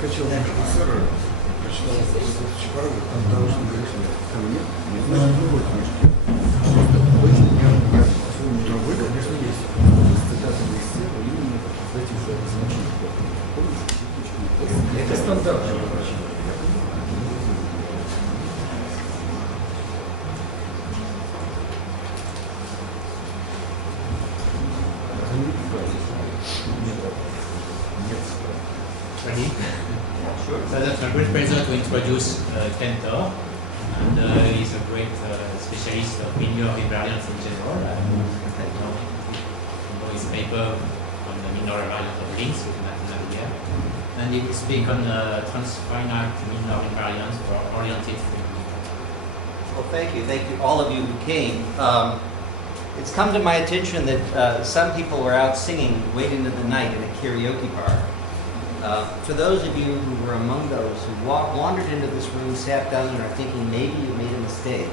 скачал профессора, прочитал параграф, там должен быть нет, не знаю, другой книжки. Очень необычно. Другой, конечно, есть. Цитаты из Сева именно эти же значения. Это стандартное значение. Ready? Sure. So that's a great pleasure to introduce Cantor, and he's a great specialist of Milnor invariance in general. His paper on the Milnor invariant of links with Magnitogorsk, and he will speak on transfinite Milnor invariance for oriented free. Well, thank you all of you who came. It's come to my attention that some people were out singing late into the night in a karaoke bar. For those of you who were among those who wandered into this room, sat down, and are thinking maybe you made a mistake,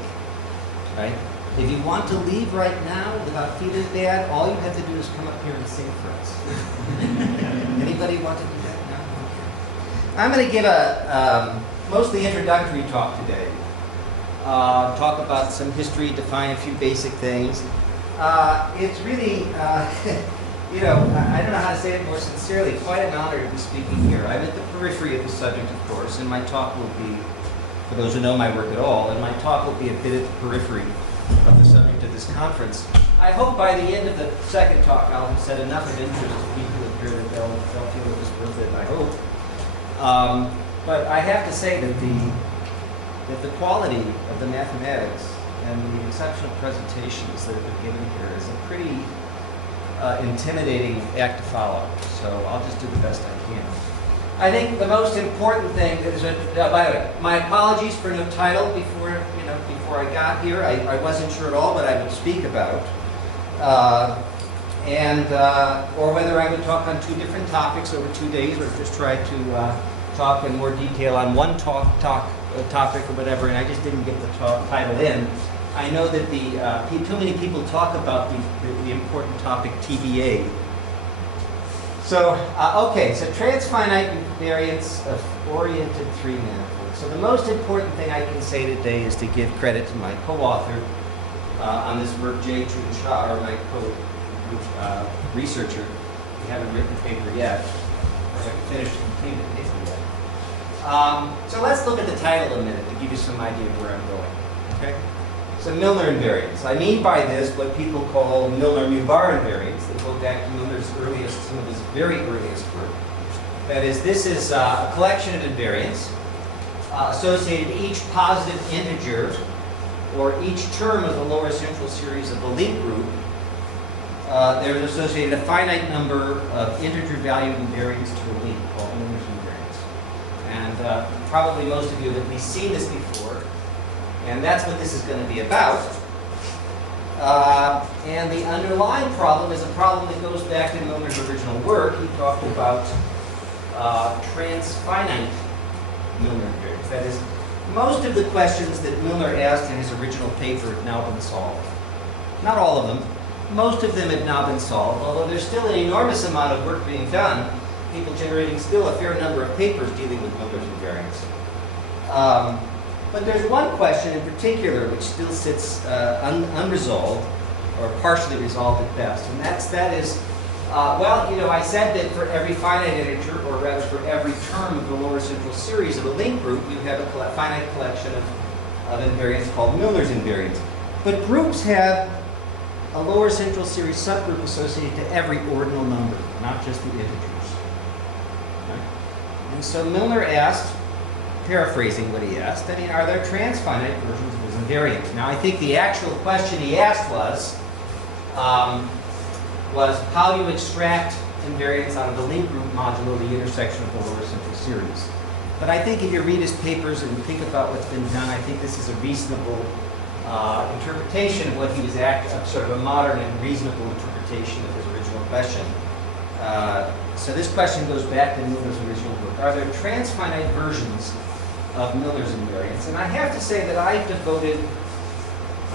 right? If you want to leave right now without feeling bad, all you have to do is come up here and sing for us. Anybody want to do that now? Okay. I'm going to give a mostly introductory talk today. Talk about some history, define a few basic things. It's really, you know, I don't know how to say it more sincerely, quite an honor to be speaking here. I'm at the periphery of the subject, of course, and my talk will be, for those who know my work at all, and my talk will be a bit at the periphery of the subject of this conference. I hope by the end of the second talk I'll have said enough of interest to people here that they'll feel it was worth it, I hope. But I have to say that the quality of the mathematics and the exceptional presentations that have been given here is a pretty intimidating act to follow. So I'll just do the best I can. I think the most important thing is, by the way, my apologies for no title before I got here. I wasn't sure at all what I would speak about, or whether I would talk on two different topics over 2 days, or just try to talk in more detail on one topic or whatever. And I just didn't get the title in. I know that too many people talk about the important topic TBA. So, okay, so transfinite invariance of oriented three manifolds. So the most important thing I can say today is to give credit to my co-author on this work, Jay Chun-Cha, or my co-researcher. We haven't written the paper yet, or haven't finished completing the paper yet. So let's look at the title a minute to give you some idea of where I'm going, okay? So Milnor invariance. I mean by this what people call Milnor-Mu-bar invariance. They go back to Milnor's some of his very earliest work. That is, this is a collection of invariants associated to each positive integer or each term of the lower central series of the link group. They're associated a finite number of integer-valued invariants to a link called Milnor's invariance. And probably most of you have at least seen this before. And that's what this is going to be about. And the underlying problem is a problem that goes back to Milnor's original work. He talked about transfinite Milnor invariance. That is, most of the questions that Milnor asked in his original paper have now been solved. Not all of them. Most of them have now been solved, although there's still an enormous amount of work being done, people generating still a fair number of papers dealing with Milnor's invariance. But there's one question in particular which still sits unresolved, or partially resolved at best, and that is, well, you know, I said that for every finite integer, or rather for every term of the lower central series of a link group, you have a finite collection of invariants called Milnor's invariance. But groups have a lower central series subgroup associated to every ordinal number, not just the integers. Right? And so Milnor asked, paraphrasing what he asked, I mean, are there transfinite versions of his invariant? Now, I think the actual question he asked was how you extract invariance out of the link group modulo the intersection of the lower central series. But I think if you read his papers and think about what's been done, I think this is a reasonable interpretation of what he was sort of a modern and reasonable interpretation of his original question. So this question goes back to Milnor's original work. Are there transfinite versions of Milnor's invariance? And I have to say that I've devoted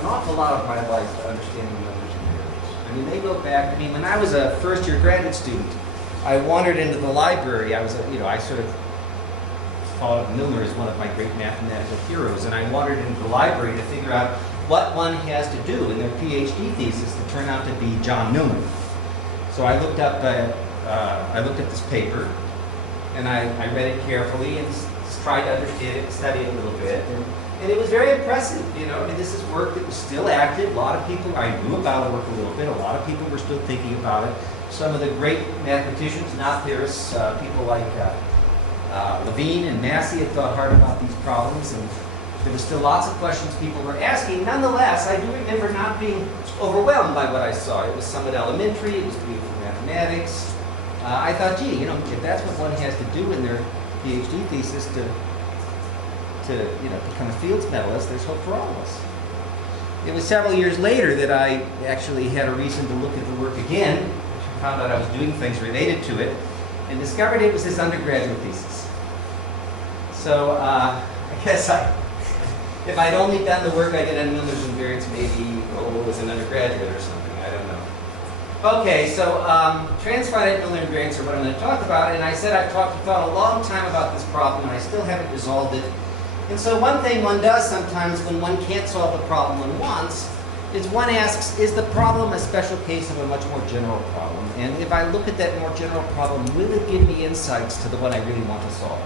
an awful lot of my life to understanding Milnor's invariance. I mean, they go back, I mean, when I was a first-year graduate student, I wandered into the library. I was, I sort of thought of Milnor as one of my great mathematical heroes, and I wandered into the library to figure out what one has to do in their PhD thesis to turn out to be John Milnor. So I looked up this paper, and I read it carefully and tried to understand it and study it a little bit. And it was very impressive, you know. I mean, this is work that was still active. A lot of people, I knew about the work a little bit. A lot of people were still thinking about it. Some of the great mathematicians, not theorists, people like Levine and Massey had thought hard about these problems, and there were still lots of questions people were asking. Nonetheless, I do remember not being overwhelmed by what I saw. It was somewhat elementary. It was beautiful mathematics. I thought, gee, you know, if that's what one has to do in their PhD thesis to become a Fields medalist, there's hope for all of us. It was several years later that I actually had a reason to look at the work again. I found out I was doing things related to it, and discovered it was his undergraduate thesis. So I guess if I'd only done the work I did on Milnor's invariants, maybe as an undergraduate or something, I don't know. Okay, so transfinite Milnor invariants are what I'm going to talk about, and I said I've thought a long time about this problem, and I still haven't resolved it. And so one thing one does sometimes when one can't solve the problem one wants is one asks, is the problem a special case of a much more general problem? And if I look at that more general problem, will it give me insights to the one I really want to solve?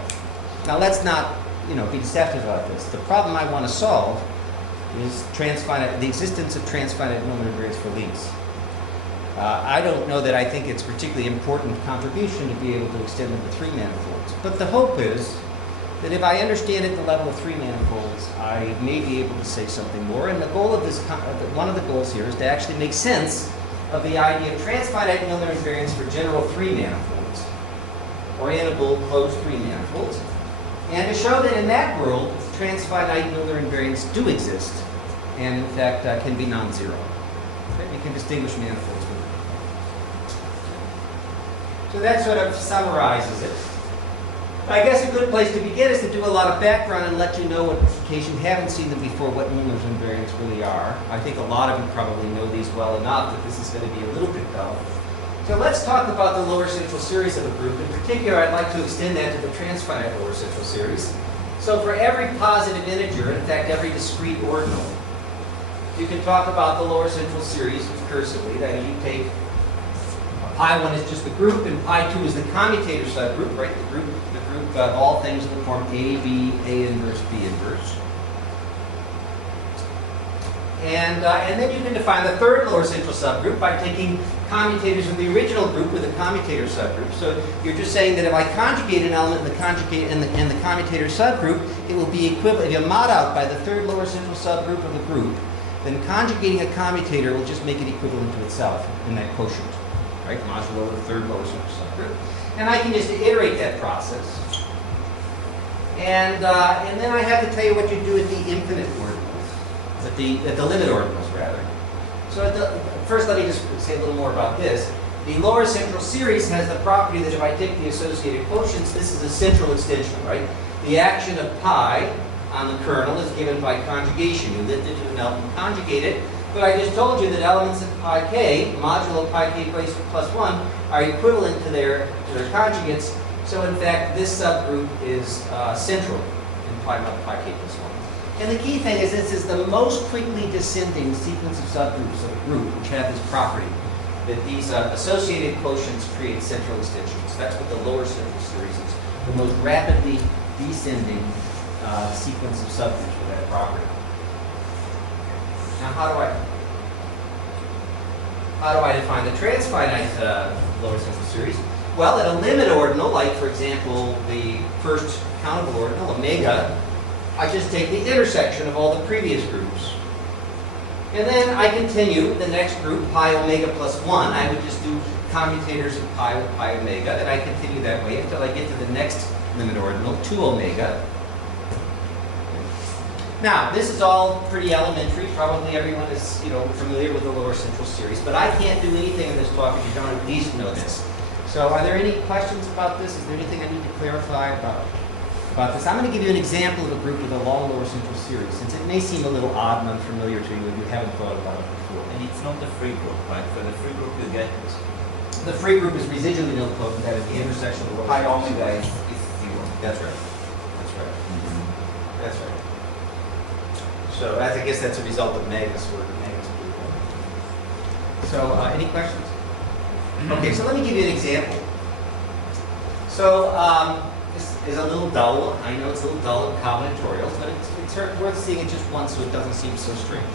Now let's not, be deceptive about this. The problem I want to solve is the existence of transfinite Milnor invariants for leads. I don't know that I think it's a particularly important contribution to be able to extend them to three manifolds. But the hope is that if I understand at the level of three manifolds, I may be able to say something more. And the goal of this, one of the goals here is to actually make sense of the idea of transfinite Milnor invariants for general three manifolds, orientable closed three manifolds, and to show that in that world, transfinite Milnor invariants do exist, and in fact can be non-zero. Okay? You can distinguish manifolds with it. So that sort of summarizes it. I guess a good place to begin is to do a lot of background and let you know, what, in case you haven't seen them before, what Milnor's invariants really are. I think a lot of you probably know these well enough that this is going to be a little bit dull. So let's talk about the lower central series of a group. In particular, I'd like to extend that to the transfinite lower central series. So for every positive integer, in fact every discrete ordinal, you can talk about the lower central series recursively. That is, you take pi1 is just the group, and pi2 is the commutator subgroup, right? The group of all things in the form A, B, A inverse, B inverse. And then you can define the third lower central subgroup by taking commutators of the original group with a commutator subgroup. So you're just saying that if I conjugate an element in the commutator subgroup, it will be equivalent. If you mod out by the third lower central subgroup of the group, then conjugating a commutator will just make it equivalent to itself in that quotient, right? Modulo the third lower central subgroup. And I can just iterate that process. And then I have to tell you what you do at the infinite ordinals, at the limit ordinals, rather. So first, let me just say a little more about this. The lower central series has the property that if I take the associated quotients, this is a central extension, right? The action of pi on the kernel is given by conjugation. You lift it to an element, conjugate it. But I just told you that elements of pi k, modulo pi k plus 1, are equivalent to their conjugates. So in fact, this subgroup is central in pi mod pi k plus 1. And the key thing is this is the most quickly descending sequence of subgroups of a group which have this property, that these associated quotients create central extensions. That's what the lower central series is, the most rapidly descending sequence of subgroups with that property. Now how do I define the transfinite lower central series? Well, at a limit ordinal, like for example the first countable ordinal, omega, I just take the intersection of all the previous groups. And then I continue the next group, pi omega plus 1. I would just do commutators of pi with pi omega, and I continue that way until I get to the next limit ordinal, 2 omega. Now, this is all pretty elementary. Probably everyone is, familiar with the lower central series, but I can't do anything in this talk if you don't at least know this. So are there any questions about this? Is there anything I need to clarify about this? I'm going to give you an example of a group with a long lower central series, since it may seem a little odd and unfamiliar to you if you haven't thought about it before. And it's not a free group, right? For the free group you get... The free group is residually nilpotent, that is the intersection of the pi omega is 0. That's right. That's So I guess that's a result of Magnus work. So any questions? Okay, so let me give you an example. So this is a little dull. I know it's a little dull in combinatorials, but it's worth seeing it just once so it doesn't seem so strange.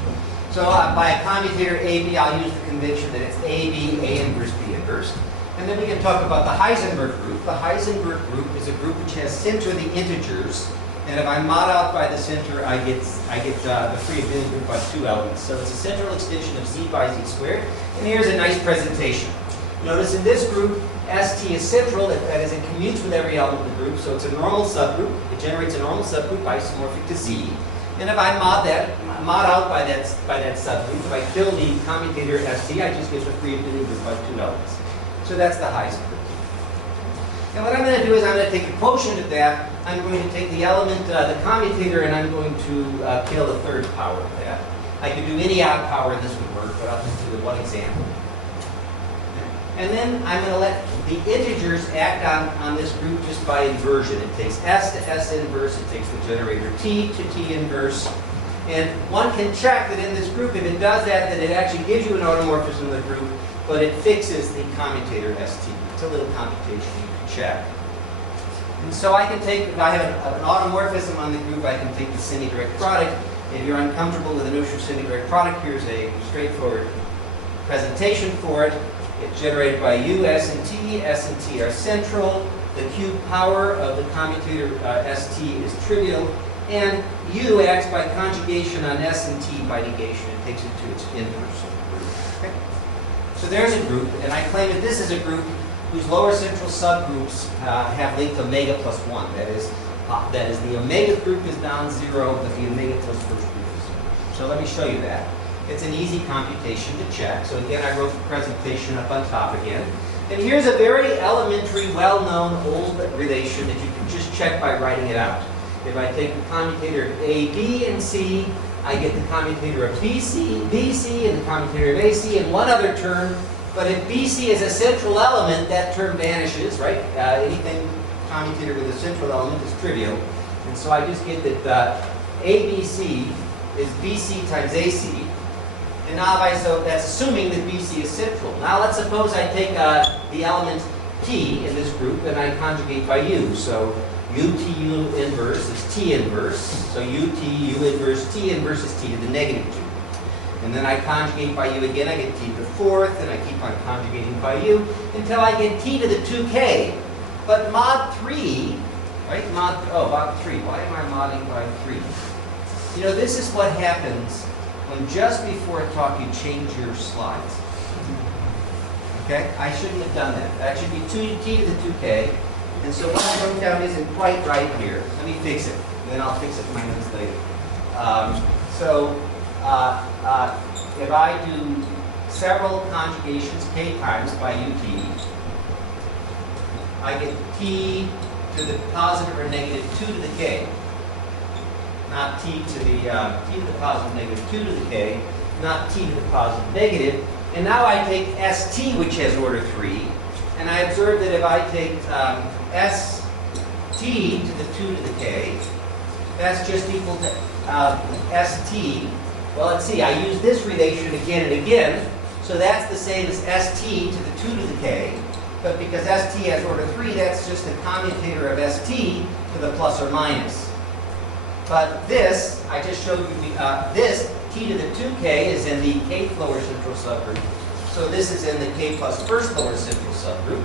So by a commutator AB, I'll use the convention that it's AB, A inverse, B inverse. And then we can talk about the Heisenberg group. The Heisenberg group is a group which has center the integers. And if I mod out by the center, I get the free abelian group by 2 elements. So it's a central extension of Z by Z squared. And here's a nice presentation. Notice in this group, ST is central, that is, it commutes with every element of the group, so it's a normal subgroup. It generates a normal subgroup isomorphic to Z. And if I mod out by that subgroup, if I kill the commutator ST, I just get the free abelian group by 2 elements. So that's the Heisenberg. And what I'm going to do is I'm going to take a quotient of that. I'm going to take the element, the commutator, and I'm going to kill the third power of that. I could do any odd power, and this would work, but I'll just do the one example. And then I'm going to let the integers act on this group just by inversion. It takes S to S inverse, it takes the generator T to T inverse. And one can check that in this group, if it does that, then it actually gives you an automorphism of the group, but it fixes the commutator ST. It's a little computation you can check. And so I can take, if I have an automorphism on the group, I can take the semi-direct product. If you're uncomfortable with the notion of semi-direct product, here's a straightforward presentation for it. It's generated by U, S, and T. S and T are central. The cube power of the commutator ST is trivial. And U acts by conjugation on S and T by negation. It takes it to its inverse. Okay? So there's a group, and I claim that this is a group whose lower central subgroups have length omega plus 1. That is the omega group is non-zero, but the omega plus first group is zero. So let me show you that. It's an easy computation to check. So again, I wrote the presentation up on top again. And here's a very elementary, well-known old relation that you can just check by writing it out. If I take the commutator of A, B, and C, I get the commutator of BC, and the commutator of AC, and one other term. But if BC is a central element, that term vanishes, right? Anything commutator with a central element is trivial. And so I just get that ABC is BC times AC. And now that's assuming that BC is central. Now let's suppose I take the element T in this group and I conjugate by U. So UTU inverse is T inverse. So UTU inverse T inverse is T to the negative 2. And then I conjugate by U again, I get T to the 4th, and I keep on conjugating by U until I get T to the 2K. But mod 3, right? Mod 3. Why am I modding by 3? You know, this is what happens when just before a talk you change your slides. Okay? I shouldn't have done that. That should be T to the 2K. And so what I wrote down isn't quite right here. Let me fix it. And then I'll fix it in my notes later. If I do several conjugations k times by ut, I get t to the positive or negative 2 to the k. Not t to the positive negative 2 to the k, not t to the positive negative. And now I take st, which has order 3, and I observe that if I take st to the 2 to the k, that's just equal to st. Well, let's see, I use this relation again and again, so that's the same as st to the 2 to the k. But because st has order 3, that's just the commutator of st to the plus or minus. But this, I just showed you, this t to the 2k is in the kth lower central subgroup. So this is in the k plus first lower central subgroup.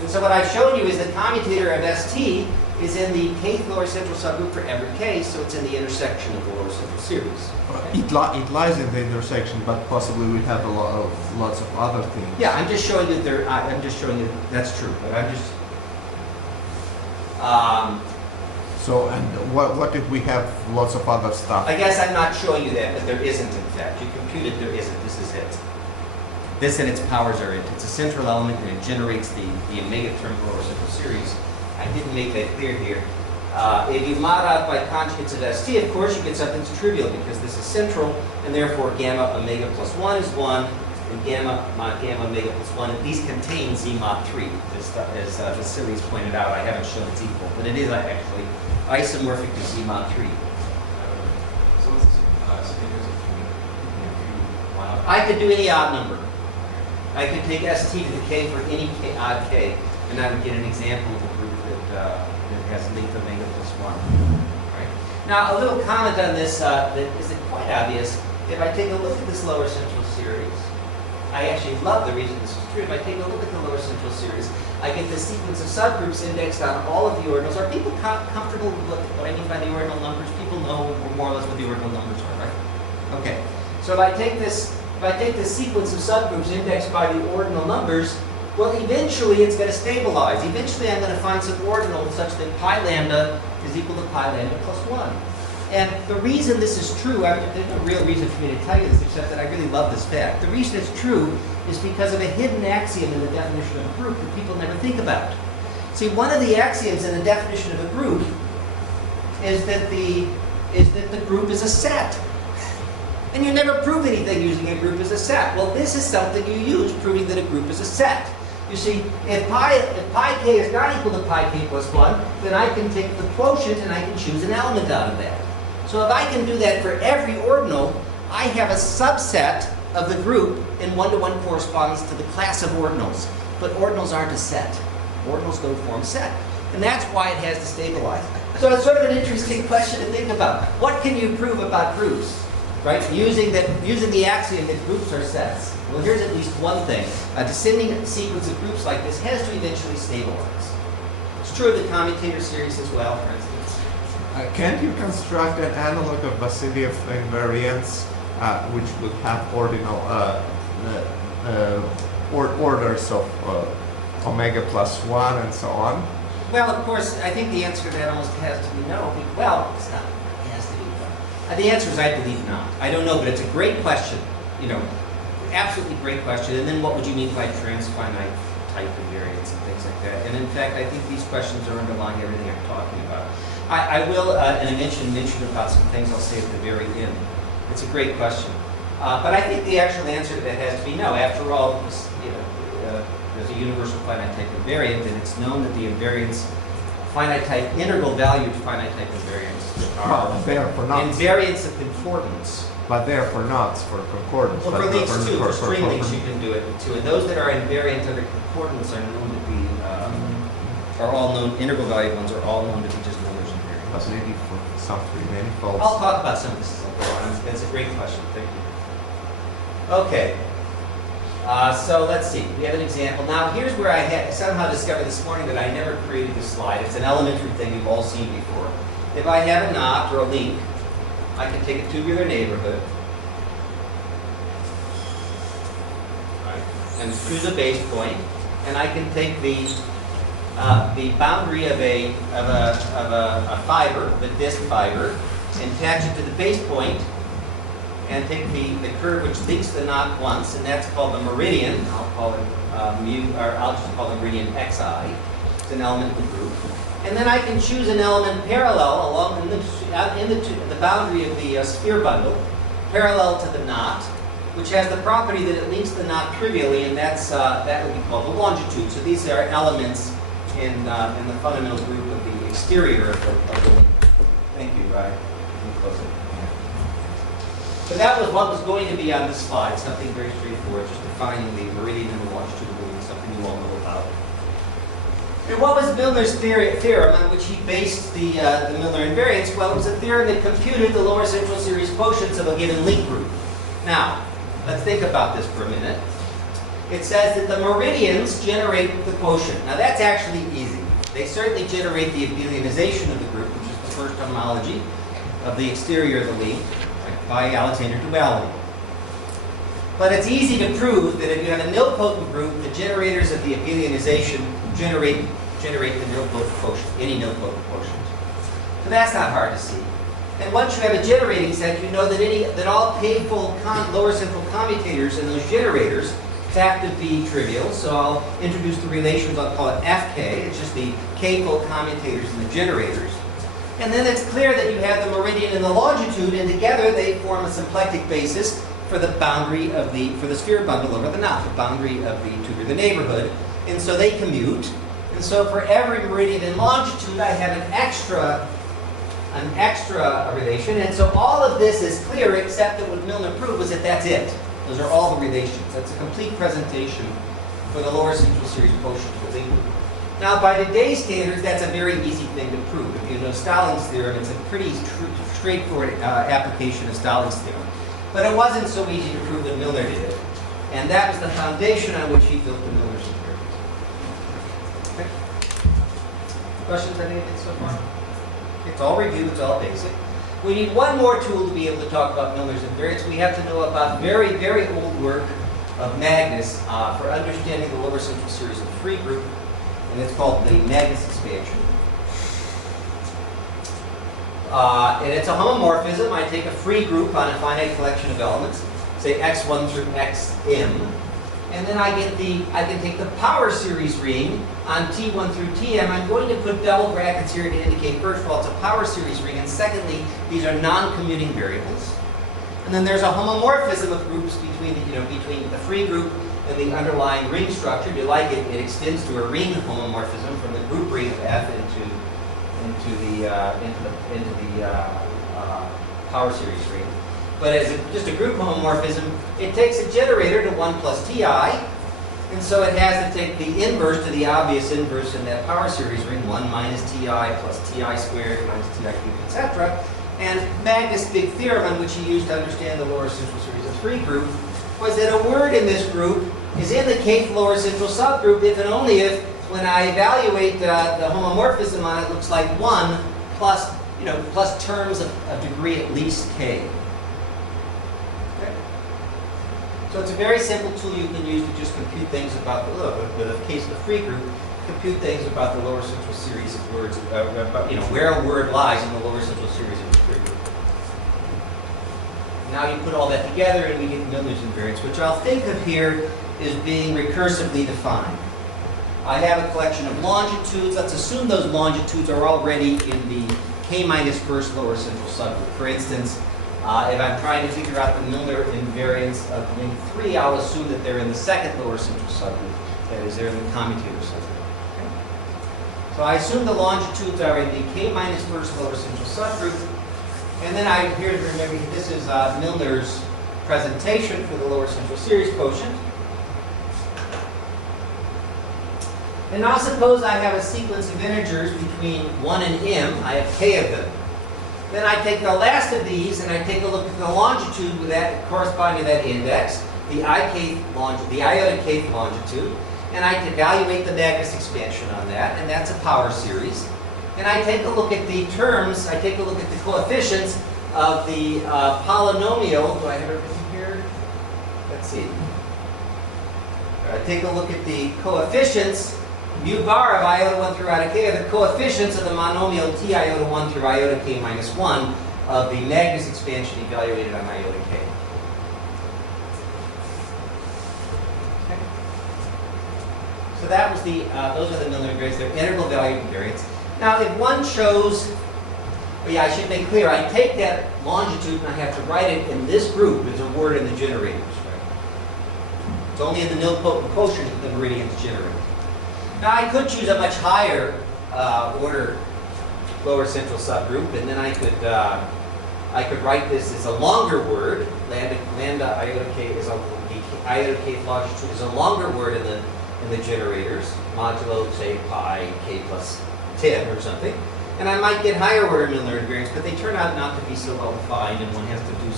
And so what I've shown you is the commutator of st is in the kth lower central subgroup for every k, so it's in the intersection of the lower central series. It lies in the intersection, but possibly we have lots of other things. Yeah, I'm just showing you there. I'm just showing you that's true, but I'm just. So, and what if we have lots of other stuff? I guess I'm not showing you that, but there isn't in fact. You computed there isn't. This is it. This and its powers are it. It's a central element, and it generates the omega term for lower central series. I didn't make that clear here. If you mod out by conjugates of st, of course, you get something that's trivial because this is central, and therefore gamma omega plus 1 is 1, and gamma omega plus 1 at least contains z mod 3. As Vasilis pointed out, I haven't shown it's equal, but it is actually isomorphic to z mod 3. I could do any odd number. I could take st to the k for any odd k, and I would get an example of a group that has length omega plus 1. Right? Now, a little comment on this that isn't quite obvious. If I take a look at this lower central series, I actually love the reason this is true. If I take a look at the lower central series, I get this sequence of subgroups indexed on all of the ordinals. Are people comfortable with what I mean by the ordinal numbers? People know more or less what the ordinal numbers are, right? Okay. So if I take this sequence of subgroups indexed by the ordinal numbers, well, eventually it's going to stabilize. Eventually I'm going to find some ordinal such that pi lambda is equal to pi lambda plus 1. And the reason this is true, there's no real reason for me to tell you this except that I really love this fact. The reason it's true is because of a hidden axiom in the definition of a group that people never think about. See, one of the axioms in the definition of a group is that the group is a set. And you never prove anything using a group as a set. Well, this is something you use, proving that a group is a set. You see, if pi k is not equal to pi k plus 1, then I can take the quotient and I can choose an element out of that. So if I can do that for every ordinal, I have a subset of the group, and 1-to-1 corresponds to the class of ordinals. But ordinals aren't a set. Ordinals don't form a set. And that's why it has to stabilize. So it's sort of an interesting question to think about. What can you prove about groups? Right? Using the axiom that groups are sets. Well, here's at least one thing. A descending sequence of groups like this has to eventually stabilize. It's true of the commutator series as well, for instance. Can't you construct an analog of Vasiliev invariance which would have ordinal orders of omega plus 1 and so on? Well, of course, I think the answer to that almost has to be no. Well, it's not. It has to be no. The answer is I believe not. I don't know, but it's a great question. You know, absolutely great question. And then what would you mean by transfinite type invariance and things like that? And in fact, I think these questions are underlying everything I'm talking about. I will, in a mention about some things I'll say at the very end. It's a gret question. But I think the actual answer to that has to be no. After all, there's a universal finite type invariant, and it's known that the invariants, finite type, integral valued finite type invariants are invariants of concordance. But they're for knots, for concordance. Well, for links too, for string links you can do it too. And those that are invariant under concordance are known to be, are all known, integral valued ones are all known to be just numbers invariant. But maybe for some three manifolds. I'll talk about some of this as I go on. It's a great question. Thank you. Okay. So let's see. We have an example. Now here's where I somehow discovered this morning that I never created this slide. It's an elementary thing you've all seen before. If I have a knot or a link, I can take a tubular neighborhood and choose a base point, and I can take the boundary of a fiber, the disk fiber, and attach it to the base point, and take the curve which links the knot once, and that's called the meridian. I'll call it mu, or I'll just call the meridian xi. It's an element of the group. And then I can choose an element parallel along the boundary of the sphere bundle, parallel to the knot, which has the property that it links the knot trivially, and that would be called the longitude. So these are elements in the fundamental group of the exterior of the link. Thank you. Let me close it. So that was what was going to be on this slide, something very straightforward, just defining the meridian and the longitude of the link, something you all know about. And what was Milnor's theorem on which he based the Milnor invariance? Well, it was a theorem that computed the lower central series quotients of a given link group. Now, let's think about this for a minute. It says that the meridians generate the quotient. Now, that's actually easy. They certainly generate the abelianization of the group, which is the first homology of the exterior of the link by Alexander duality. But it's easy to prove that if you have a nilpotent group, the generators of the abelianization generate the nilpotent quotient, any nilpotent quotient. So that's not hard to see. And once you have a generating set, you know that all k-fold lower central commutators in those generators have to be trivial. So I'll introduce the relations. I'll call it fk. It's just the k-fold commutators in the generators. And then it's clear that you have the meridian and the longitude, and together they form a symplectic basis for the boundary of for the sphere bundle over the knot, the boundary of the tubular neighborhood. And so they commute. And so for every meridian and longitude, I have an extra relation. And so all of this is clear, except that what Milnor proved was that that's it. Those are all the relations. That's a complete presentation for the lower central series quotient for the group. Now, by today's standards, that's a very easy thing to prove. If you know Stahling's theorem, it's a pretty straightforward application of Stahling's theorem. But it wasn't so easy to prove that Milnor did it. And that was the foundation on which he built the Milnor's invariance. Okay. Questions on anything so far? It's all review, it's all basic. We need one more tool to be able to talk about Milnor's invariance. We have to know about very, very old work of Magnus for understanding the lower central series of the free group, and it's called the Magnus expansion. And it's a homomorphism. I take a free group on a finite collection of elements, say x1 through xm, and then I can take the power series ring on t1 through tm. I'm going to put double brackets here to indicate, first of all, it's a power series ring, and secondly, these are non-commuting variables. And then there's a homomorphism of groups between the free group and the underlying ring structure. If you like it, it extends to a ring homomorphism from the group ring of F into the power series ring. But as just a group homomorphism, it takes a generator to 1 plus ti, and so it has to take the inverse to the obvious inverse in that power series ring, 1 minus ti plus ti squared minus ti cubed, etc. And Magnus' big theorem on which he used to understand the lower central series of free group was that a word in this group is in the kth lower central subgroup if and only if, when I evaluate the homomorphism on it, looks like 1 plus, plus terms of degree at least k. Okay? So it's a very simple tool you can use to just compute things about the, in the case of the free group, compute things about the lower central series of words, where a word lies in the lower central series of the free group. Now you put all that together and we get Milnor's invariance, which I'll think of here as being recursively defined. I have a collection of longitudes. Let's assume those longitudes are already in the k minus first lower central subgroup. For instance, if I'm trying to figure out the Milnor invariance of length 3, I'll assume that they're in the second lower central subgroup. That is, they're in the commutator subgroup. Okay? So I assume the longitudes are in the k minus first lower central subgroup. And then here to remember, this is Milnor's presentation for the lower central series quotient. And now suppose I have a sequence of integers between 1 and m. I have k of them. Then I take the last of these and I take a look at the longitude with that corresponding to that index, the iota kth longitude, and I evaluate the Magnus expansion on that, and that's a power series. And I take a look at the terms, I take a look at the coefficients of the polynomial. Do I have everything here? Let's see. I take a look at the coefficients, mu bar of iota 1 through iota k, are the coefficients of the monomial t iota 1 through iota k minus 1 of the Magnus expansion evaluated on iota k. Okay. So that was those are the Milnor invariants. They're integral value invariants. Now, if one chose, I should make clear, I take that longitude and I have to write it in this group as a word in the generators. Right? It's only in the nilpotent quotient that the meridians generate. Now, I could choose a much higher order lower central subgroup, and then I could write this as a longer word. Lambda iota k is the iota k longitude is a longer word in the generators, modulo say pi k plus 10 or something, and I might get higher order Milnor invariants, but they turn out not to be so well defined, and one has to do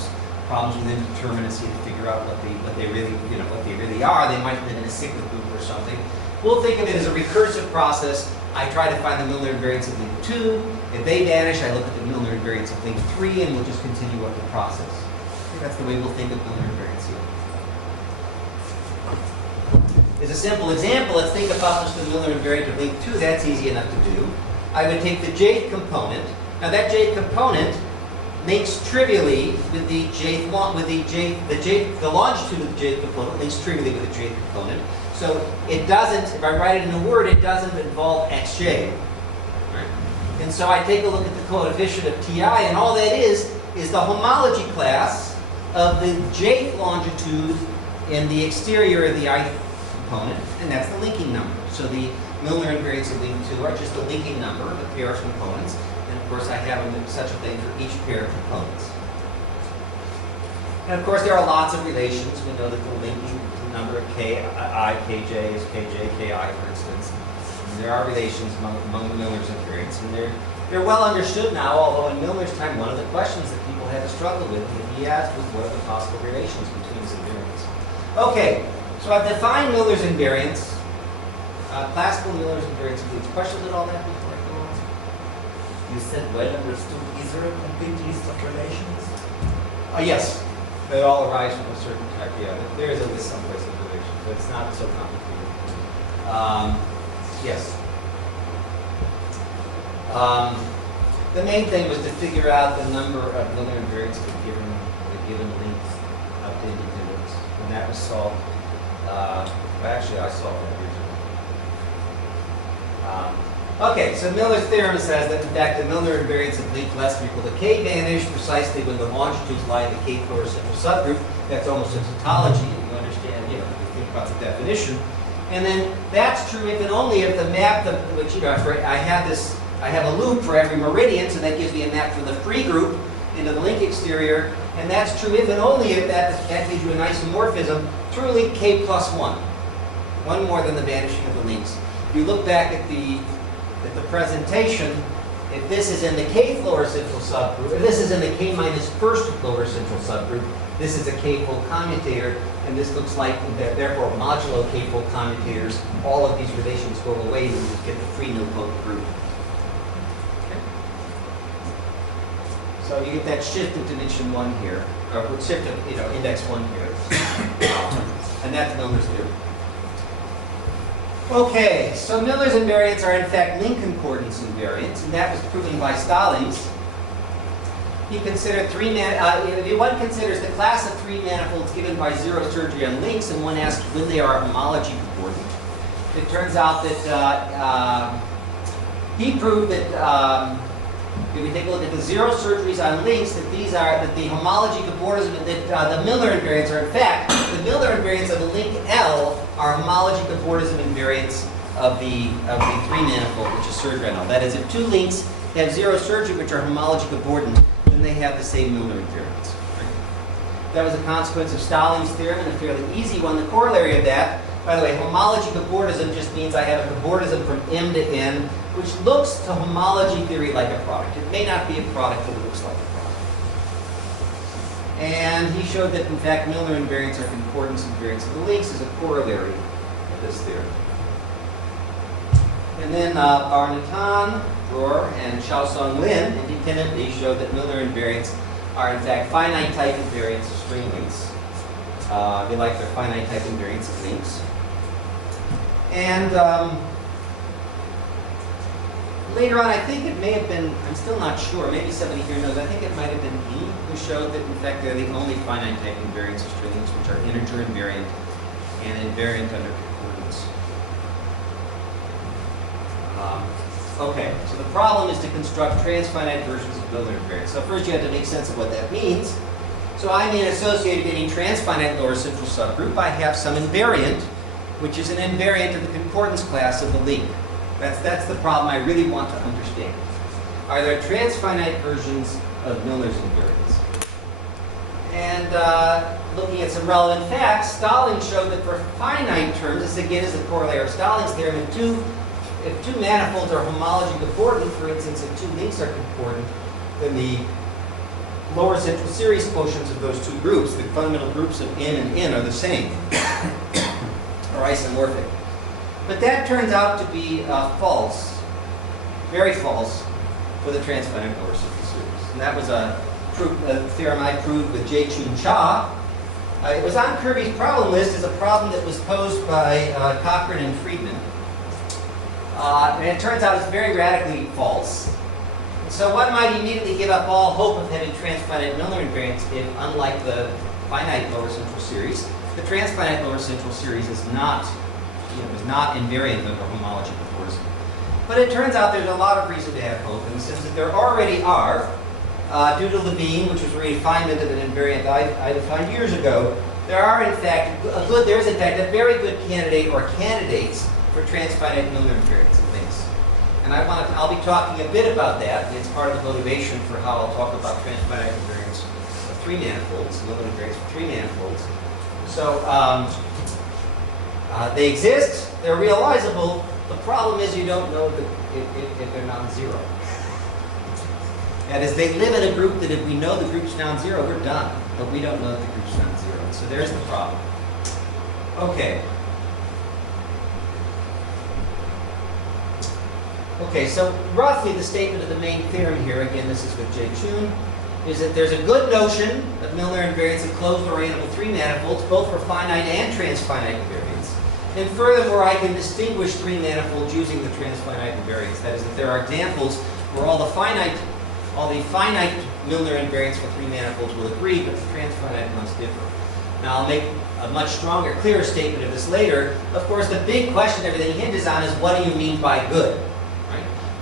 problems with indeterminacy to figure out what they really are. They might live in a cyclic group or something. We'll think of it as a recursive process. I try to find the Milnor invariance of link 2. If they vanish, I look at the Milnor invariance of link 3, and we'll just continue up the process. I think that's the way we'll think of Milnor invariance here. As a simple example, let's think about just the Milnor invariant of link 2. That's easy enough to do. I would take the jth component. Now that jth component links trivially with the longitude of the jth component links trivially with the jth component. So it doesn't, if I write it in a word, it doesn't involve xj. Right? And so I take a look at the coefficient of ti, and all that is the homology class of the jth longitude in the exterior of the ith component, and that's the linking number. So the Milnor invariants of link 2 are just a linking number of the pair of components, and of course I have such a thing for each pair of components. And of course, there are lots of relations. We know that the linking number of kj is kj, ki, for instance. And there are relations among the Milnor's invariants, and they're well understood now, although in Milnor's time, one of the questions that people had to struggle with that he asked was what are the possible relations between his invariants. Okay, so I've defined Milnor's invariants. Classical Milnor's invariance includes questions and all that before I go on? You said well understood. Is there a complete list of relations? Yes. They all arise from a certain type. Yeah, there is a list someplace of relations, but it's not so complicated. Yes. The main thing was to figure out the number of Milnor invariants of the given links up to independence. And that was solved. Actually, I solved that years ago. Okay, so Milnor's theorem says that in fact the Milnor invariants of link less than or equal to k vanish precisely when the longitudes lie in the k central subgroup. That's almost a tautology if you understand, if you think about the definition. And then that's true if and only if the map, which I have a loop for every meridian, so that gives me a map for the free group into the link exterior. And that's true if and only if that gives you an isomorphism through link k plus 1. One more than the vanishing of the links. If you look back at the presentation, if this is in the kth lower central subgroup, if this is in the k minus first lower central subgroup, this is a k-fold commutator, and this looks like, therefore, modulo k-fold commutators, all of these relations go away and you get the free nilpotent group. Okay. So you get that shift of dimension 1 here, or shift of index 1 here, and that's Milnor's theorem. Okay, so Milnor's invariants are in fact link concordance invariants, and that was proven by Stallings. He considered if one considers the class of 3 manifolds given by zero surgery on links, and one asks when they are homology concordant. It turns out that he proved that if we take a look at the zero surgeries on links, that the homology cobordism, that the Milnor invariants are in fact the Milnor invariants of the link L are homology cobordism invariants of the 3 manifold, which is surgery on L. That is, if 2 links have zero surgery, which are homology cobordant, then they have the same Milnor invariants. That was a consequence of Stallings' theorem, and a fairly easy one. The corollary of that, by the way, homology cobordism just means I have a cobordism from M to N, which looks to homology theory like a product. It may not be a product, but it looks like a product. And he showed that, in fact, Milnor invariants are concordance invariants of the links as a corollary of this theorem. And then Barnatan, Rohr, and Xiaosong Lin independently showed that Milnor invariants are, in fact, finite type invariants of string links. They like their finite type invariants of links. And later on, I think it may have been, I'm still not sure, maybe somebody here knows, I think it might have been E who showed that, in fact, they're the only finite type invariants of string links, which are integer invariant and invariant under concordance. Okay, so the problem is to construct transfinite versions of Milnor invariants. So first you have to make sense of what that means. So I'm in associated any transfinite lower central subgroup. I have some invariant, which is an invariant of the concordance class of the link. That's the problem I really want to understand. Are there transfinite versions of Milnor's invariants? And looking at some relevant facts, Stallings showed that for finite terms, this again is a corollary of Stallings' theorem, if two manifolds are homology concordant, for instance, if 2 links are concordant, then the lower central series quotients of those 2 groups, the fundamental groups of n and n, are the same, or isomorphic. But that turns out to be false, very false, for the transfinite lower central series. And that was a theorem I proved with Jae-Chun Cha. It was on Kirby's problem list as a problem that was posed by Cochran and Friedman. And it turns out it's very radically false. So one might immediately give up all hope of having transfinite Milnor invariants if, unlike the finite lower central series, the transfinite lower central series is not invariant under homology cobordism. But it turns out there's a lot of reason to have hope in the sense that there already are, due to Levine, which was a refinement of an invariant I defined years ago, there is in fact a very good candidate or candidates for transfinite Milnor invariants of links. And I'll be talking a bit about that. It's part of the motivation for how I'll talk about transfinite invariants of three manifolds, Milnor invariants for three manifolds. So they exist, they're realizable. The problem is you don't know if they're non-zero. That is, they live in a group that if we know the group's non-zero, we're done. But we don't know that the group's non-zero. So there's the problem. Okay. Okay, so roughly the statement of the main theorem here, again, this is with J. Chun, is that there's a good notion of Milnor invariance of closed orientable three manifolds, both for finite and transfinite invariants. And furthermore, I can distinguish three manifolds using the transfinite invariance. That is, that there are examples where all the finite Milnor invariants for three manifolds will agree, but the transfinite ones differ. Now, I'll make a much stronger, clearer statement of this later. Of course, the big question everything hinges on is, what do you mean by good?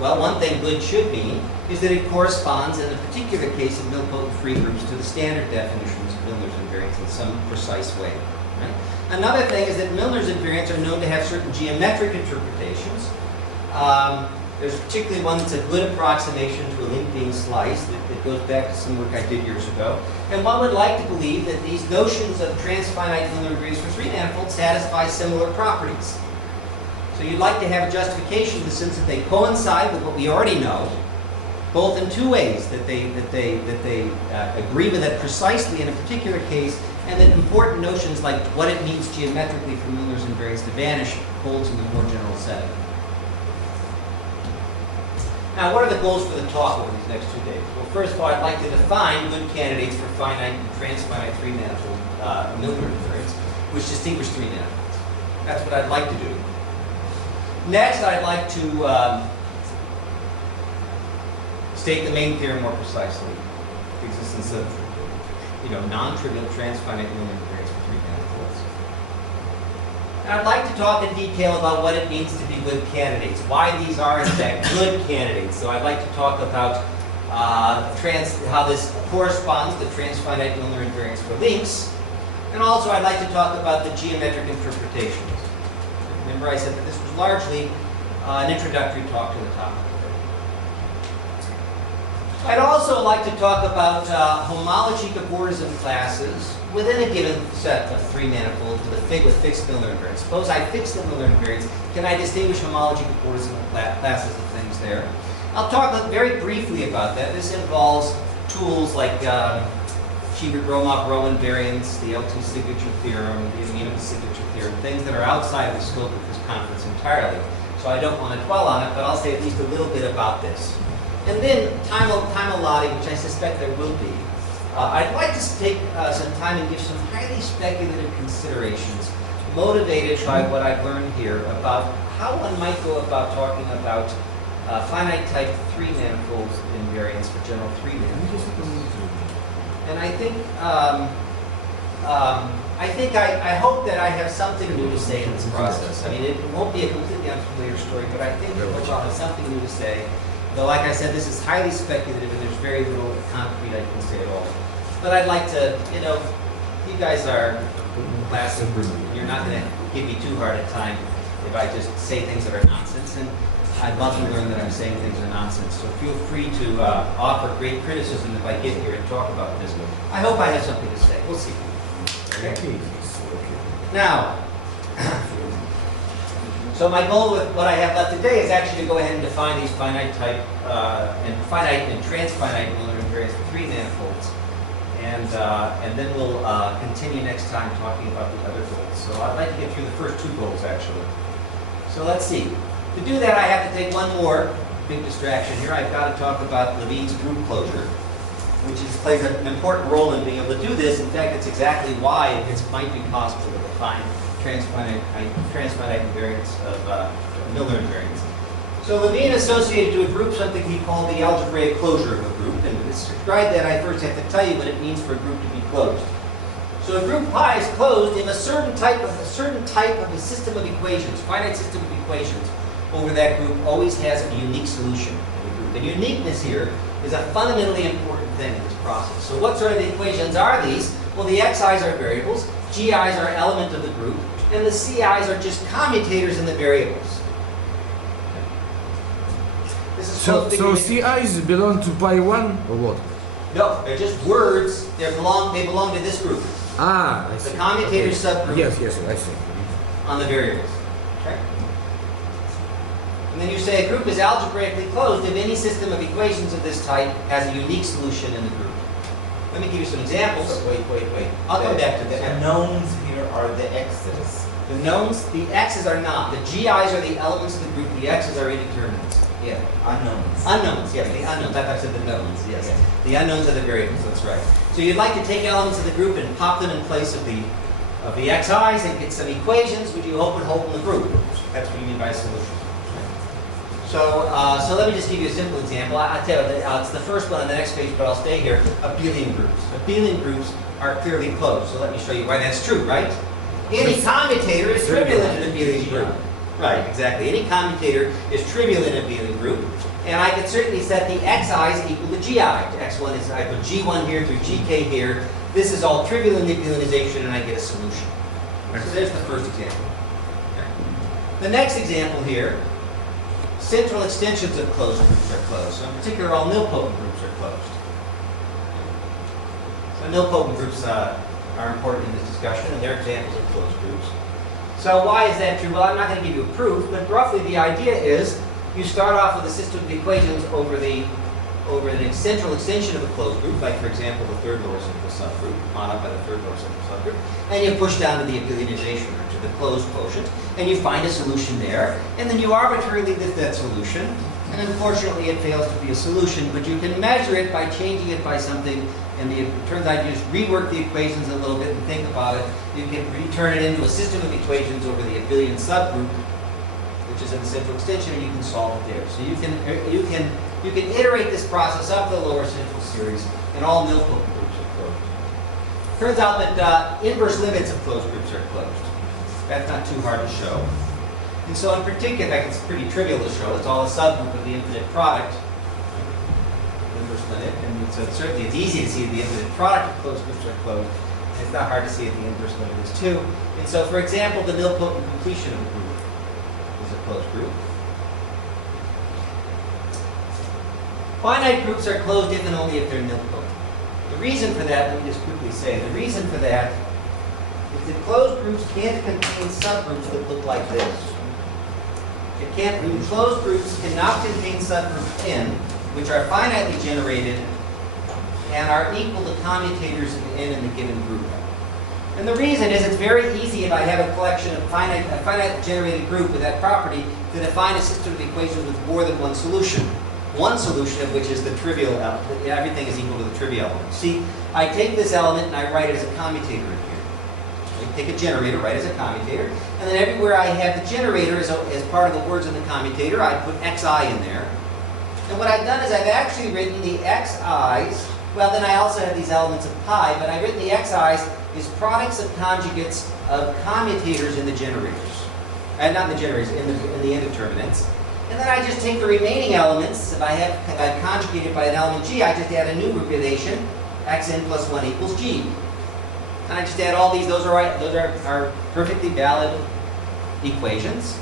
Well, one thing good should mean is that it corresponds, in the particular case of nilpotent free groups, to the standard definitions of Milnor's invariance in some precise way. Right? Another thing is that Milnor's invariants are known to have certain geometric interpretations. There's particularly one that's a good approximation to a link being sliced that goes back to some work I did years ago. And one would like to believe that these notions of transfinite Milnor invariance for three manifolds satisfy similar properties. So you'd like to have a justification in the sense that they coincide with what we already know, both in two ways, that they agree with it precisely in a particular case, and that important notions like what it means geometrically for Milnor's invariance to vanish holds in the more general setting. Now, what are the goals for the talk over these next 2 days? Well, first of all, I'd like to define good candidates for finite and transfinite three manifold Milnor invariants, which distinguish three manifolds. That's what I'd like to do. Next, I'd like to state the main theorem more precisely. The existence of, non-trivial transfinite Milnor invariants for three manifolds. And I'd like to talk in detail about what it means to be good candidates, why these are in fact good candidates. So I'd like to talk about how this corresponds to transfinite Milnor invariance for links, and also I'd like to talk about the geometric interpretations. Remember, I said that this was largely an introductory talk to the topic. I'd also like to talk about homology Gabordism classes within a given set of three manifolds with fixed Milnor invariance. Suppose I fix the Milnor invariance. Can I distinguish homology Gabordism classes of things there? I'll talk very briefly about that. This involves tools like Schubert-Gromov-Rowe invariance, the LT signature theorem, the Amino signature theorem, things that are outside of the scope of this conference entirely. So I don't want to dwell on it, but I'll say at least a little bit about this. And then time allotting, which I suspect there will be. I'd like to take some time and give some highly speculative considerations motivated by what I've learned here about how one might go about talking about finite type three manifolds invariance for general three manifolds. And I hope that I have something new to say in this process. I mean, it won't be a completely unfamiliar story, but I think I'll have something new to say. Though, like I said, this is highly speculative and there's very little concrete I can say at all. But I'd like to, you guys are class of, you're not going to give me too hard a time if I just say things that are nonsense. And I'd love to learn that I'm saying things are nonsense. So feel free to offer great criticism if I get here and talk about this. I hope I have something to say. We'll see. Okay. Now, so my goal with what I have left today is actually to go ahead and define these finite type and transfinite Milnor invariants for three manifolds. And then we'll continue next time talking about the other goals. So I'd like to get through the first two goals, actually. So let's see. To do that, I have to take one more big distraction here. I've got to talk about Levine's group closure, which plays an important role in being able to do this. In fact, it's exactly why it might be possible to define transfinite invariance of Milnor invariance. So Levine associated to a group something he called the algebraic closure of a group. And to describe that, I first have to tell you what it means for a group to be closed. So a group pi is closed if a certain type of a system of equations, finite system of equations, over that group always has a unique solution in the group. The uniqueness here is a fundamentally important thing in this process. So what sort of equations are these? Well, the xi's are variables, gi's are element of the group, and the ci's are just commutators in the variables. This is So CIs belong to pi 1 or what? No, they're just words. They belong to this group. Ah, I The see. commutator Okay. subgroup Yes, yes, I see. on the variables. Okay? And then you say a group is algebraically closed if any system of equations of this type has a unique solution in the group. Let me give you some examples. Wait. I'll come back to The that. unknowns here are the x's. The knowns, the x's are not. The gi's are the elements of the group. The x's are indeterminates. Yeah, unknowns. Unknowns, yes, the unknowns. I thought I said the knowns, yes. Yes. The unknowns are the variables, that's right. So you'd like to take elements of the group and pop them in place of the xi's and get some equations which you hope would hold in the group. That's what you mean by solution. So let me just give you a simple example. I tell you, it's the first one on the next page, but I'll stay here. Abelian groups. Abelian groups are clearly closed. So let me show you why that's true, right? Any commutator is trivial in an abelian group. Right, exactly. Any commutator is trivial in an abelian group. And I can certainly set the xi's equal to gi. X1 is, I put g1 here through gk here. This is all trivial in the abelianization, and I get a solution. So there's the first example. The next example here, central extensions of closed groups are closed. So in particular, all nilpotent groups are closed. So nilpotent groups are important in this discussion, and they're examples of closed groups. So why is that true? Well, I'm not going to give you a proof, but roughly the idea is you start off with a system of equations over the central extension of a closed group, like for example the third lower simple subgroup, modeled by the third lower simple subgroup, and you push down to the abelianization or to the closed quotient, and you find a solution there, and then you arbitrarily lift that solution, and unfortunately it fails to be a solution, but you can measure it by changing it by something, and it turns out you just rework the equations a little bit and think about it. You can return it into a system of equations over the abelian subgroup, which is in the central extension, and you can solve it there. So you can iterate this process up the lower central series, and all nilpotent groups are closed. Turns out that inverse limits of closed groups are closed. That's not too hard to show. And so in particular, in fact, it's pretty trivial to show. It's all a subgroup of the infinite product, inverse limit, and so certainly it's easy to see the infinite product of closed groups are closed. It's not hard to see that the inverse limit is too. And so, for example, the nilpotent completion of a group is a closed group. Finite groups are closed if and only if they're nilpotent. The reason for that, let me just quickly say, the reason for that is that closed groups can't contain subgroups that look like this. Closed groups cannot contain subgroups n, which are finitely generated and are equal to commutators of n in the given group. And the reason is it's very easy if I have a collection of finite generated group with that property to define a system of equations with more than one solution. One solution of which is the trivial element. Everything is equal to the trivial element. See, I take this element and I write it as a commutator in here. I take a generator, write it as a commutator, and then everywhere I have the generator as part of the words in the commutator, I put xi in there. And what I've done is I've actually written the xi's. Well, then I also have these elements of pi, but I've written the xi's is products of conjugates of commutators in the generators. Not in the generators, in the indeterminates. And then I just take the remaining elements. If I've conjugated by an element g, I just add a new relation, xn plus 1 equals g. And I just add all these. Those are perfectly valid equations.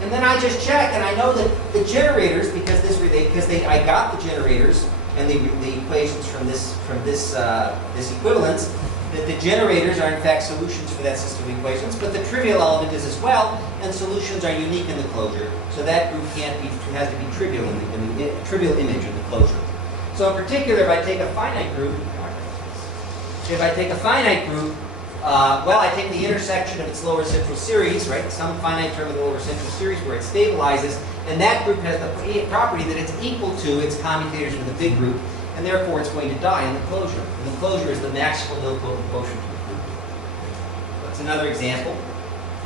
And then I just check, and I know that the generators, I got the generators and the equations from this equivalence, that the generators are in fact solutions for that system of equations, but the trivial element is as well, and solutions are unique in the closure. So that group has to be trivial in the trivial image in the closure. So in particular, if I take a finite group, well, I take the intersection of its lower central series, right? Some finite term of the lower central series where it stabilizes, and that group has the property that it's equal to its commutators in the big group, and therefore it's going to die in the closure. And the closure is the maximal nilpotent quotient of the group. That's another example.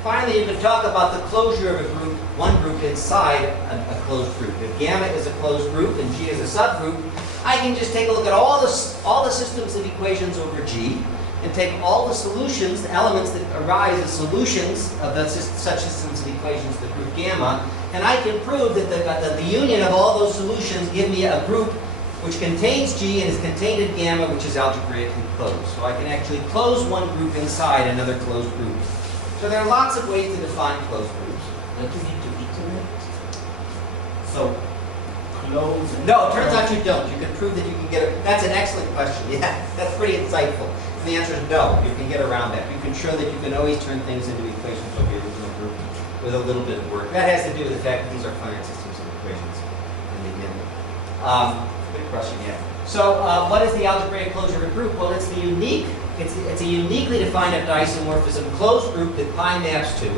Finally, you can talk about the closure of a group, one group inside a closed group. If gamma is a closed group and G is a subgroup, I can just take a look at all the systems of equations over G, and take all the solutions, the elements that arise as solutions of such systems of equations to group gamma, and I can prove that the union of all those solutions give me a group which contains G and is contained in gamma, which is algebraically closed. So I can actually close one group inside another closed group. So there are lots of ways to define closed groups. Don't you need to iterate? So close? No, it turns out you don't. You can prove that you can get it. That's an excellent question. Yeah, that's pretty insightful. And the answer is no. You can get around that. You can show that you can always turn things into equations of the original group with a little bit of work. That has to do with the fact that these are finite systems of equations in the end. Good question, yeah. So, what is the algebraic closure of a group? Well, it's the unique. It's a uniquely defined isomorphism closed group that pi maps to,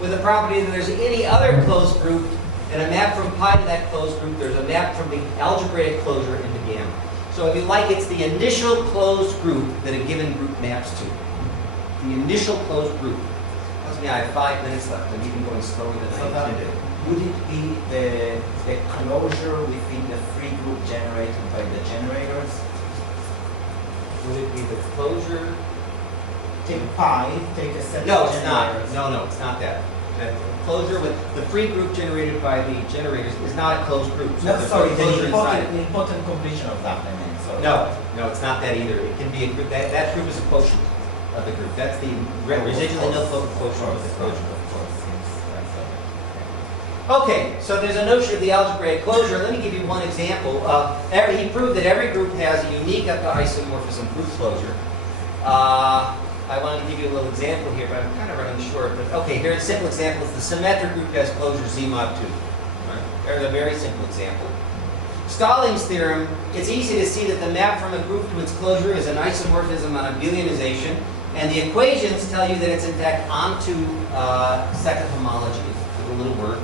with the property that there's any other closed group and a map from pi to that closed group. There's a map from the algebraic closure into gamma. So if you like, it's the initial closed group that a given group maps to. The initial closed group. Tells me I have 5 minutes left, and even going slower than I intended. Would it be the closure within the free group generated by the generators? Would it be the closure? Take pi, take a set No, of it's not. generators. No, it's not that. The closure with the free group generated by the generators is not a closed group. So No, there's sorry, no the closure inside it. important completion of that, I mean. Sorry. No, it's not that either. It can be a group. That group is a quotient of the group. That's the residually nilpotent quotient of the closure. Of course, yes. Okay, so there's a notion of the algebraic closure. Let me give you one example. He proved that every group has a unique isomorphism group closure. I wanted to give you a little example here, but I'm kind of running short. But okay, here's a simple example. The symmetric group has closure Z mod 2. Right? There's a very simple example. Stalling's theorem, it's easy to see that the map from a group to its closure is an isomorphism on abelianization, and the equations tell you that it's in fact onto second homology with a little work.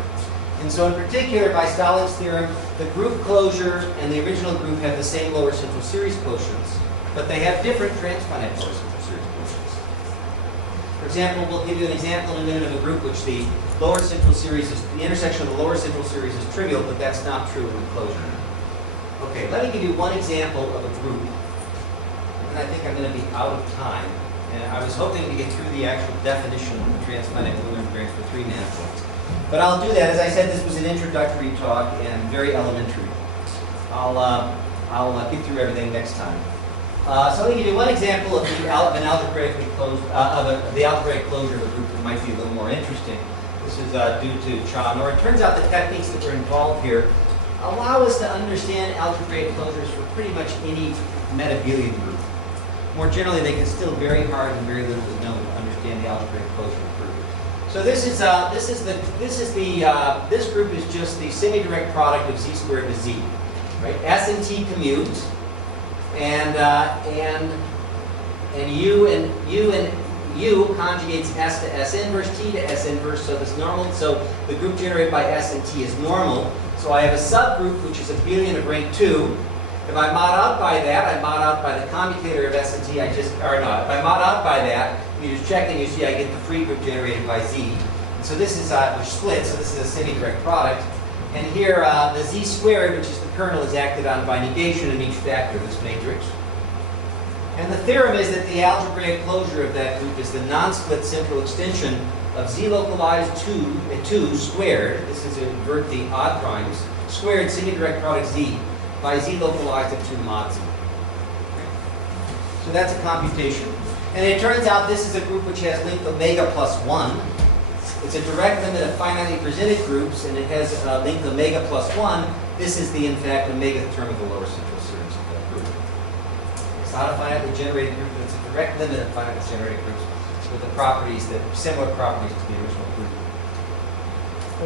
And so in particular, by Stalling's theorem, the group closure and the original group have the same lower central series quotients, but they have different transfinite lower central series quotients. For example, we'll give you an example in a minute of a group which the lower central series is, the intersection of the lower central series is trivial, but that's not true in the closure. Okay, let me give you one example of a group, and I think I'm going to be out of time. And I was hoping to get through the actual definition of the transfinite Milnor invariance for 3 manifolds. But I'll do that. As I said, this was an introductory talk and very elementary. I'll get through everything next time. So let me give you one example of the algebraically closed the algebraic closure of a group that might be a little more interesting. This is due to Cha-Nor. It turns out the techniques that were involved here allow us to understand algebraic closures for pretty much any metabelian group. More generally, they can still very hard and very little to know to understand the algebraic closure of a group. So this group is just the semi-direct product of z squared to z, right? S and t commute, and u conjugates s to s inverse, t to s inverse. So this normal. So the group generated by s and t is normal. So I have a subgroup which is abelian of rank 2. If I mod out by that, I mod out by the commutator of s and t. If I mod out by that, you just check and you see I get the free group generated by z. And so this is which splits. So this is a semi-direct product. And here the z squared, which is the kernel, is acted on by negation in each factor of this matrix. And the theorem is that the algebraic closure of that group is the non-split central extension of z localized 2 squared. This is invert the odd primes squared semi-direct product z by z localized at 2 mod z. So that's a computation. And it turns out this is a group which has length omega plus 1. It's a direct limit of finitely presented groups, and it has length omega plus 1. This is the, in fact, omega term of the lower central series of that group. It's not a finitely generated group, but it's a direct limit of finitely generated groups with the properties that similar properties to the original group.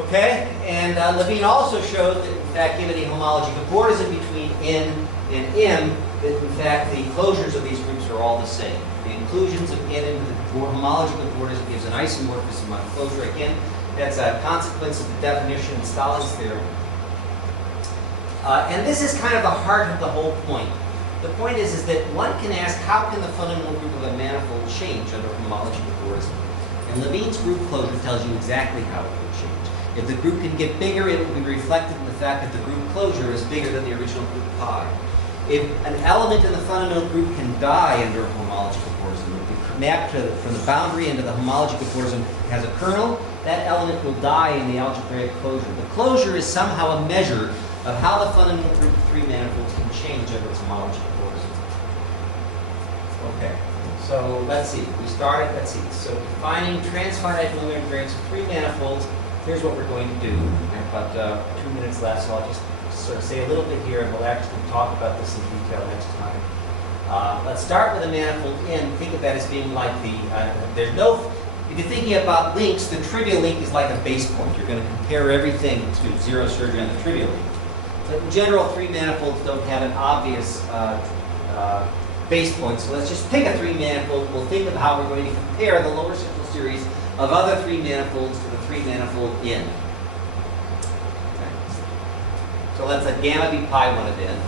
Okay, and Levine also showed that, in fact, given a homology cobordism between n and m, that in fact the closures of these groups are all the same. The inclusions of n into the homology cobordism gives an isomorphism on closure. Again, that's a consequence of the definition in Stallin's theorem. And this is kind of the heart of the whole point. The point is that one can ask, how can the fundamental group of a manifold change under homology cobordism? And Levine's group closure tells you exactly how it will change. If the group can get bigger, it will be reflected in the fact that the group closure is bigger than the original group pi. If an element in the fundamental group can die under a homology cobordism, if the map from the boundary into the homology cobordism has a kernel, that element will die in the algebraic closure. The closure is somehow a measure of how the fundamental group of 3 manifolds can change under its homology cobordism. Okay, so let's see. Let's see. So defining transfinite Milnor invariance of 3 manifolds. Here's what we're going to do. I have about 2 minutes left, so I'll just sort of say a little bit here, and we'll actually talk about this in detail next time. Let's start with a manifold n. Think of that as being like the, there's no, if you're thinking about links, the trivial link is like a base point. You're going to compare everything to zero surgery on the trivial link. But in general, three manifolds don't have an obvious base point. So let's just pick a three manifold. We'll think of how we're going to compare the lower simple series of other three manifolds to the three manifold n. Okay. So let's let gamma be pi 1 of n.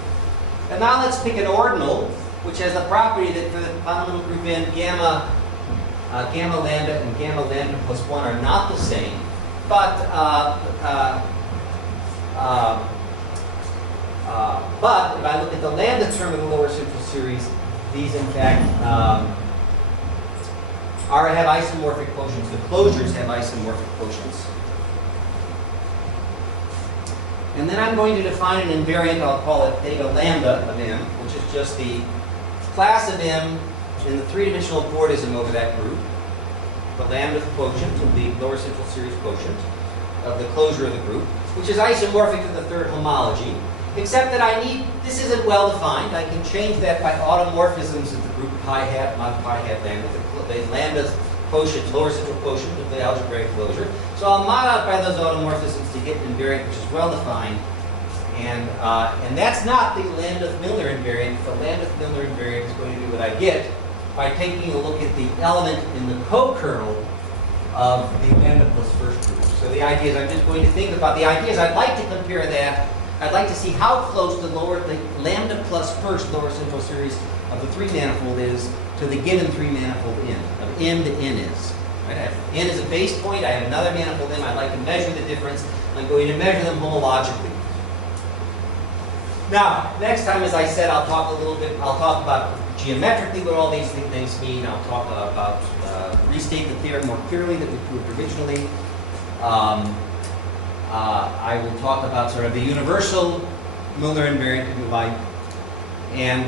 And now let's pick an ordinal, which has the property that for the fundamental group n, gamma lambda and gamma lambda plus 1 are not the same. But if I look at the lambda term of the lower simple series, these in fact have isomorphic quotients. The closures have isomorphic quotients. And then I'm going to define an invariant, I'll call it theta lambda of m, which is just the class of m in the three-dimensional chordism over that group, the lambda quotient of the lower central series quotient of the closure of the group, which is isomorphic to the third homology, except that I need, this isn't well defined. I can change that by automorphisms of the group pi hat mod pi hat lambda, the lambda quotient, lower central quotient of the algebraic closure. So I'll mod out by those automorphisms to get an invariant which is well defined. And that's not the Milnor invariant. The Milnor invariant is going to do what I get by taking a look at the element in the co-kernel of the lambda plus first group. So the idea is I'm just going to think about the ideas. I'd like to compare that. I'd like to see how close the lambda plus first lower central series of the three manifold is to the given three manifold n, of m to n is. Right? I have n is a base point. I have another manifold m. I'd like to measure the difference. I'm going to measure them homologically. Now, next time, as I said, I'll talk about geometrically what all these things mean. I'll talk about, restate the theorem more clearly that we proved originally. I will talk about sort of the universal Milnor invariant, if you like. And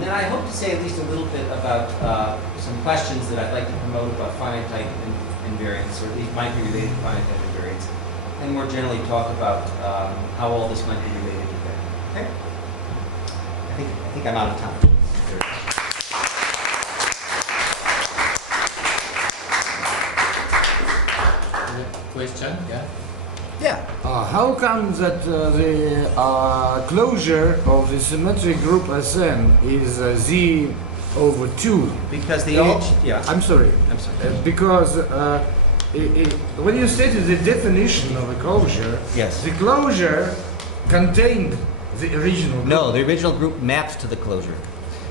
then I hope to say at least a little bit about some questions that I'd like to promote about finite type invariants, or at least might be related to finite type invariants. And more generally talk about how all this might be related to that. Okay? I think I'm out of time. Question? Yeah. Yeah. How come that the closure of the symmetric group Sn is Z over 2? Because the yeah. I'm sorry. Because when you stated the definition of a closure, yes, the closure contained the original group. No, the original group maps to the closure.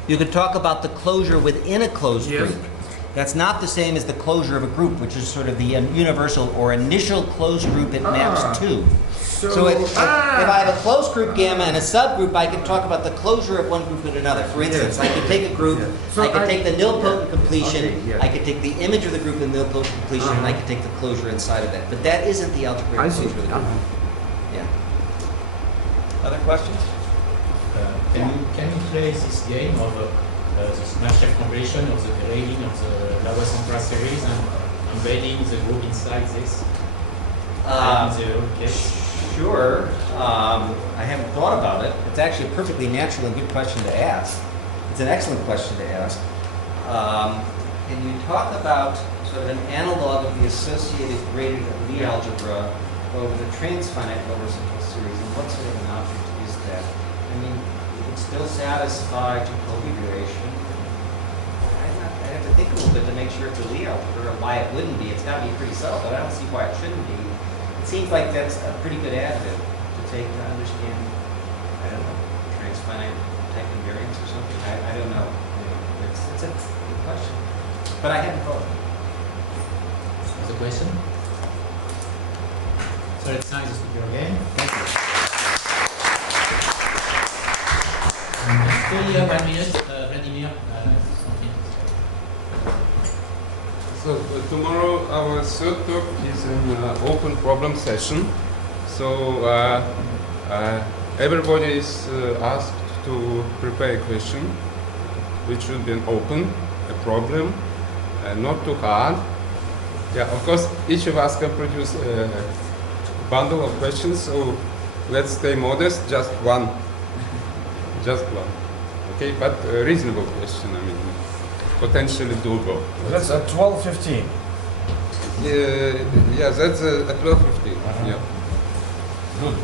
You could talk about the closure within a closed group. That's not the same as the closure of a group, which is sort of the universal or initial closed group it maps to. So if I have a closed group gamma and a subgroup, I can talk about the closure of one group and another. For instance, I could take a group, I could take the nilpotent completion, I could take the image of the group in nilpotent completion, and I could take the closure inside of that. But that isn't the algebraic closure of the group. Yeah. Other questions? Can you play this game of the smash-up completion of the grading of the lower central series and embedding the group inside this? Sure. I haven't thought about it. It's actually a perfectly natural and good question to ask. It's an excellent question to ask. Can you talk about sort of an analog of the associated graded Lie algebra over the transfinite lower central series, and what sort of an object is that? I mean, it would still satisfy Jacobi duration. I'd have to think a little bit to make sure it's a Lie algebra, or why it wouldn't be. It's got to be pretty subtle, but I don't see why it shouldn't be. It seems like that's a pretty good additive to take to understand, I don't know, transfinite type invariance or something. I don't know. It's a good question. But I hadn't thought of it. What's the question? So it's nice to speak your again. Thank you. Still 1 minute, Vladimir, something. So tomorrow our third talk is an open problem session. So everybody is asked to prepare a question, which should be an open, a problem, not too hard. Yeah, of course, each of us can produce a bundle of questions. So let's stay modest, just one. Just one. Okay, but a reasonable question, I mean, potentially doable. That's at 12:15. Yeah, that's at 12:15. Yeah. Good.